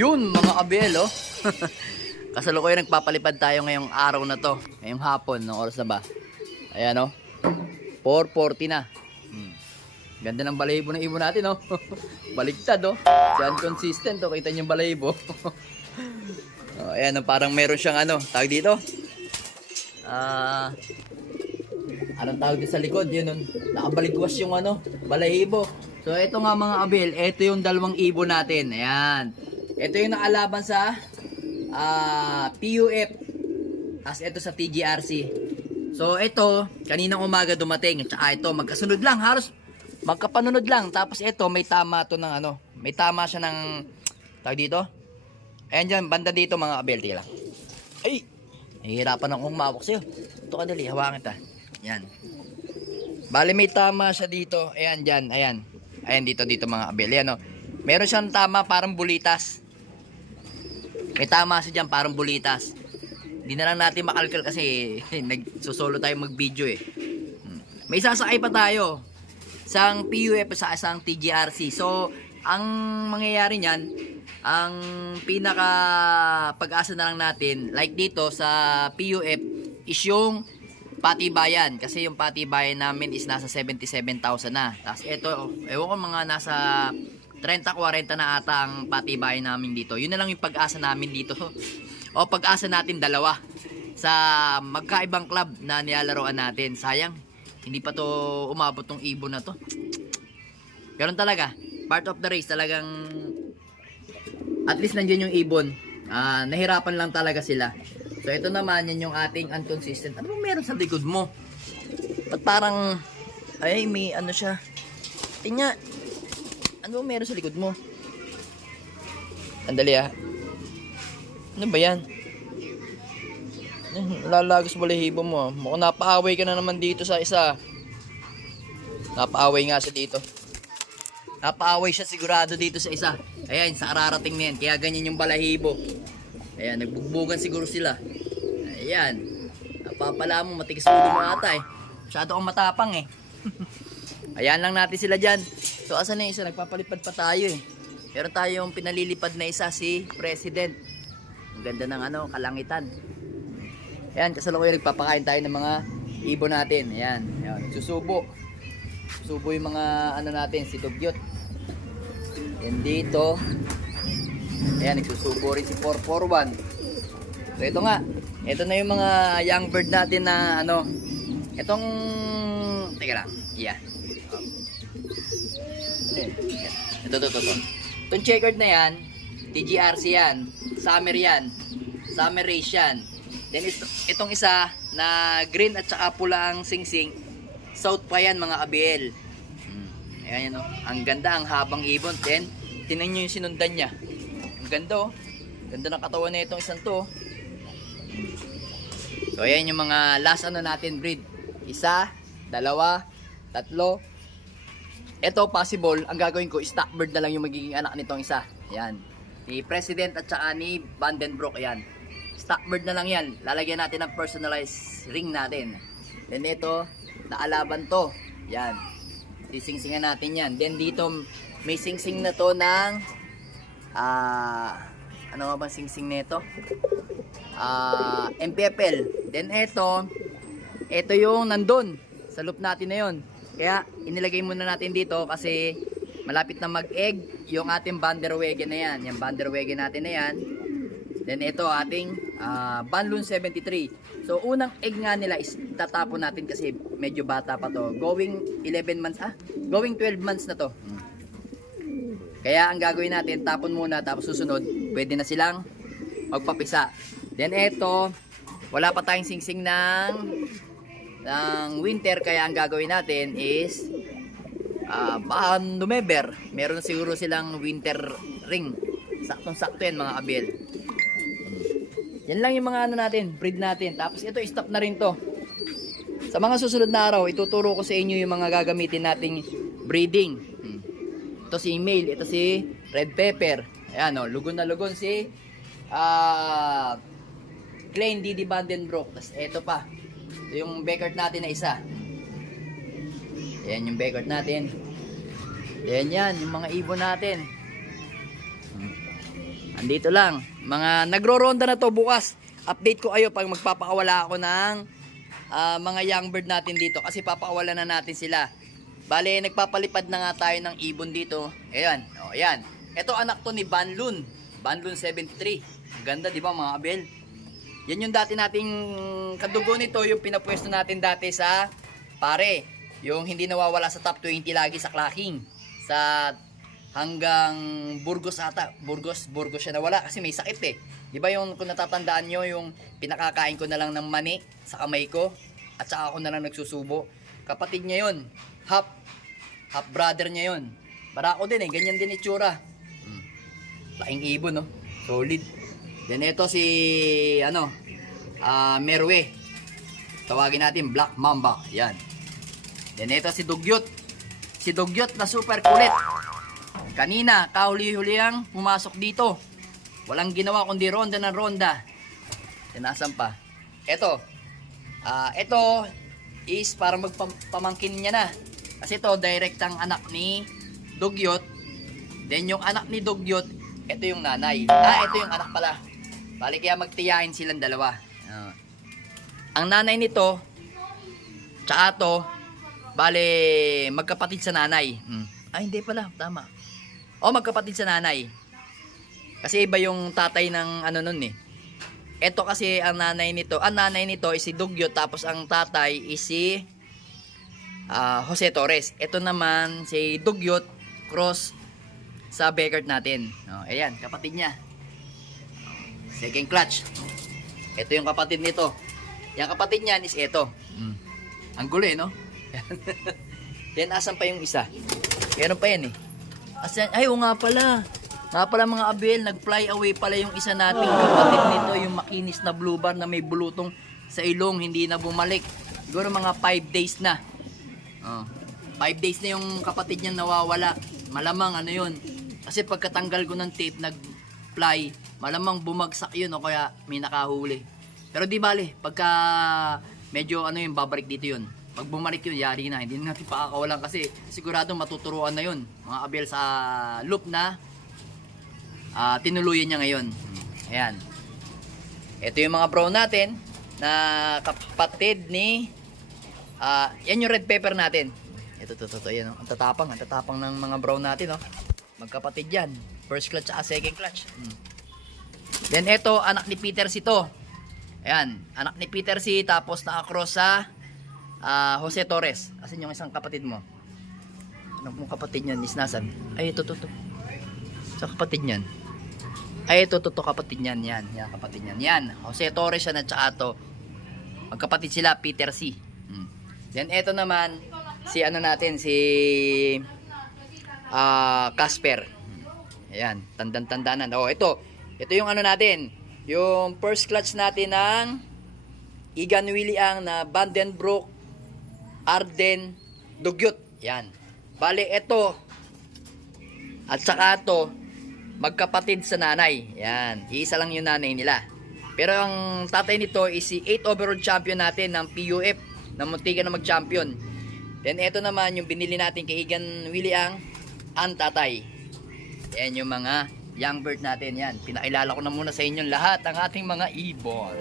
Yun mga kabel oh. Kasalukuyan nagpapalipad tayo ngayong araw na to. Ngayong hapon, ng oras na ba? Ayan oh. 4.40 na. Hmm. Ganda ng balahibo ng ibon natin oh. Baligtad oh. Diyan consistent oh. Kita niyo yung balahibo. oh, ayan oh, parang meron siyang ano, tawag dito. Ah, anong tawag dito sa likod? Yun, nun, nakabaligwas yung ano, balahibo. So, ito nga mga abil, ito yung dalawang ibon natin. Ayan. Ito yung nakalaban sa ah, PUF. As ito sa TGRC. So, ito, kaninang umaga dumating. Tsaka ito, magkasunod lang. Halos magkapanunod lang. Tapos ito, may tama to ng ano. May tama siya ng, tawag dito. Ayan dyan, banda dito mga abil. Tila. Ay! Nahihirapan akong mawak sa'yo. Ito ka dali, hawakan kita. Yan. Bali may tama siya dito. Ayan dyan, ayan. Ayan dito, dito mga abel. Ayan o. Meron siyang tama parang bulitas. May tama siya dyan parang bulitas. Hindi na lang natin makalkal kasi nagsusolo tayo mag-video eh. Hmm. May sasakay pa tayo. Isang PUF sa isang TGRC. So, ang mangyayari niyan, ang pinaka pag-asa na lang natin, like dito sa PUF, is yung patibayan. Kasi yung patibayan namin is nasa 77,000 na. Tapos ito, ewan ko mga nasa 30-40 na ata ang patibayan namin dito. Yun na lang yung pag-asa namin dito. o pag-asa natin dalawa sa magkaibang club na nilalaroan natin. Sayang, hindi pa to umabot tong ibon na to. Ganun talaga. Part of the race talagang at least nandiyan yung ibon. Ah, nahirapan lang talaga sila. So ito naman yan yung ating inconsistent. Ano meron sa likod mo? Ba't parang ay may ano siya? Tingnan. Ano meron sa likod mo? Andali ah. Ano ba yan? Eh, Lalagos balahibo mo. ah. Mukhang napaaway ka na naman dito sa isa. Napaaway nga siya dito. Napaaway siya sigurado dito sa isa. Ayan, sa ararating na yan. Kaya ganyan yung balahibo. Ayan, nagbugbugan siguro sila. Ayan. Napapala mo, matigas ulo mo ata eh. Masyado kang matapang eh. Ayan lang natin sila dyan. So, asan na yung isa? Nagpapalipad pa tayo eh. Meron tayong pinalilipad na isa, si President. Ang ganda ng ano, kalangitan. Ayan, kasalukuyan nagpapakain tayo ng mga ibon natin. Ayan, ayan. Susubo. Susubo yung mga ano natin, si Dugyot. Yan dito. Ayan, nagsusubo rin si 441. So, ito nga. Ito na yung mga young bird natin na ano. Itong, teka lang. Yan. Ito, ito, ito, ito. Itong checkered na yan, TGRC yan, summer yan, summer race yan. Then ito, itong isa na green at saka pula ang singsing, south pa yan mga ABL. Hmm. Ayan yan oh. Ang ganda, ang habang ibon. Then, tinan nyo yung sinundan niya. Ang ganda oh. Ganda ng katawan na itong isang to. oh. So ayan yung mga last ano natin breed. Isa, dalawa, tatlo. Ito possible, ang gagawin ko, stock bird na lang yung magiging anak nitong isa. Yan. Ni President at saka ni Vandenbroek, yan. Stock bird na lang yan. Lalagyan natin ng personalized ring natin. Then ito, naalaban to. Yan. Sisingsingan natin yan. Then dito, may singsing na to ng ah ano nga ba singsing nito? Ah, MPFL. Then ito, ito yung nandun sa loop natin na yun. Kaya inilagay muna natin dito kasi malapit na mag-egg yung ating Banderwege na yan. Yung Banderwege natin na yan. Then ito ating ah, Banlun 73. So unang egg nga nila is tatapon natin kasi medyo bata pa to. Going 11 months ah. Going 12 months na to. Kaya ang gagawin natin, tapon muna tapos susunod, pwede na silang magpapisa. Then eto, wala pa tayong singsing ng ng winter kaya ang gagawin natin is ah baka November, meron siguro silang winter ring. Saktong-sakto yan mga abel. Yan lang yung mga ano natin, breed natin. Tapos ito, stop na rin to. Sa mga susunod na araw, ituturo ko sa inyo yung mga gagamitin nating breeding. Ito si email, ito si red pepper. Ayan o, lugon na lugon si ah Klein Didi Vandenbroek. Tapos ito pa. Yung Beckert natin na isa. Ayan yung Beckert natin. Ayan yan, yung mga ibon natin. Andito lang. Mga nagro-ronda na to bukas. Update ko kayo pag magpapakawala ako ng ah, mga young bird natin dito kasi papakawala na natin sila. Bale, nagpapalipad na nga tayo ng ibon dito. Ayan, oh, ayan. Ito anak to ni Banlun. Banlun 73. Ang ganda, di ba mga abel? Yan yung dati nating kadugo nito, yung pinapwesto natin dati sa pare. Yung hindi nawawala sa top 20 lagi sa clacking. Sa hanggang Burgos ata. Burgos, Burgos siya nawala kasi may sakit eh. Di ba yung kung natatandaan nyo, yung pinakakain ko na lang ng mani sa kamay ko at saka ako na lang nagsusubo. Kapatid niya yun. Half, half brother niya yun. Barako din eh, ganyan din itsura. Hmm. Laking ibon no. Solid. Then ito si ano, ah Merwe. Tawagin natin Black Mamba. Yan. Then ito si Dugyot. Si Dugyot na super kulit. Kanina, kahuli-huli ang pumasok dito. Walang ginawa kundi ronda ng ronda. Tinasan pa. Ito. Ah, ito is para magpamangkin niya na. Kasi ito direct ang anak ni Dugyot. Then yung anak ni Dugyot, ito yung nanay. Ah, ito yung anak pala. Bali kaya magtiyahin silang dalawa. Ah. Ang nanay nito, tsaka to, bali magkapatid sa nanay. Hmm. Ay, hindi pala. Tama. O, magkapatid sa nanay. Kasi iba yung tatay ng ano nun eh. Ito kasi ang nanay nito, ang nanay nito is si Dugyot tapos ang tatay is si ah, Jose Torres. Ito naman si Dugyot cross sa Beckert natin. Oh, ayan, kapatid niya. Second clutch. Ito yung kapatid nito. Yung kapatid niyan is ito. Mm. Ang gulo eh, no? Then, asan pa yung isa? Meron pa yan eh. Asan? Ay, o nga pala. Nga pala mga abel, nag-fly away pala yung isa nating kapatid nito, yung makinis na blue bar na may bulutong sa ilong, hindi na bumalik. Siguro mga 5 days na. Oh. 5 days na yung kapatid niya nawawala. Malamang ano yun. Kasi pagkatanggal ko ng tape, nag-fly, malamang bumagsak yun o kaya may nakahuli. Pero di bale, pagka medyo ano yun, babalik dito yun. Pag bumalik yun, yari na. Hindi na natin pakakawalan kasi sigurado matuturuan na yun. Mga abel sa loop na ah, tinuluyan niya ngayon. Ayan. Ito yung mga bro natin na kapatid ni ah, yan yung red pepper natin. Ito, ito, ito, yan, oh. ang tatapang, ang tatapang ng mga bro natin, oh. Magkapatid yan. First clutch at second clutch. Hmm. Then ito, anak ni Peter si to. Ayan, anak ni Peter si tapos na-cross sa ah, Jose Torres. Asan yung isang kapatid mo? Ano mong kapatid niyan is nasan? Ay, ito, ito, ito. Sa kapatid niyan. Ay, ito, ito, ito, kapatid niyan. Yan, yan, kapatid niyan. Yan, Jose Torres yan at saka to. Magkapatid sila, Peter C. Hmm. Then, ito naman, si ano natin, si ah Casper. Ayan, tandan-tandanan. Oh, ito. Ito yung ano natin. Yung first clutch natin ng Igan Williang na Vandenbroek Arden Dugyot. Yan. Bale, ito. At saka ito, magkapatid sa nanay. Yan. Iisa lang yung nanay nila. Pero ang tatay nito is si 8 overall champion natin ng PUF na muntikan na mag-champion. Then ito naman yung binili natin kay Igan Williang ang tatay. Yan yung mga young bird natin yan. Pinakilala ko na muna sa inyo lahat ang ating mga ibon.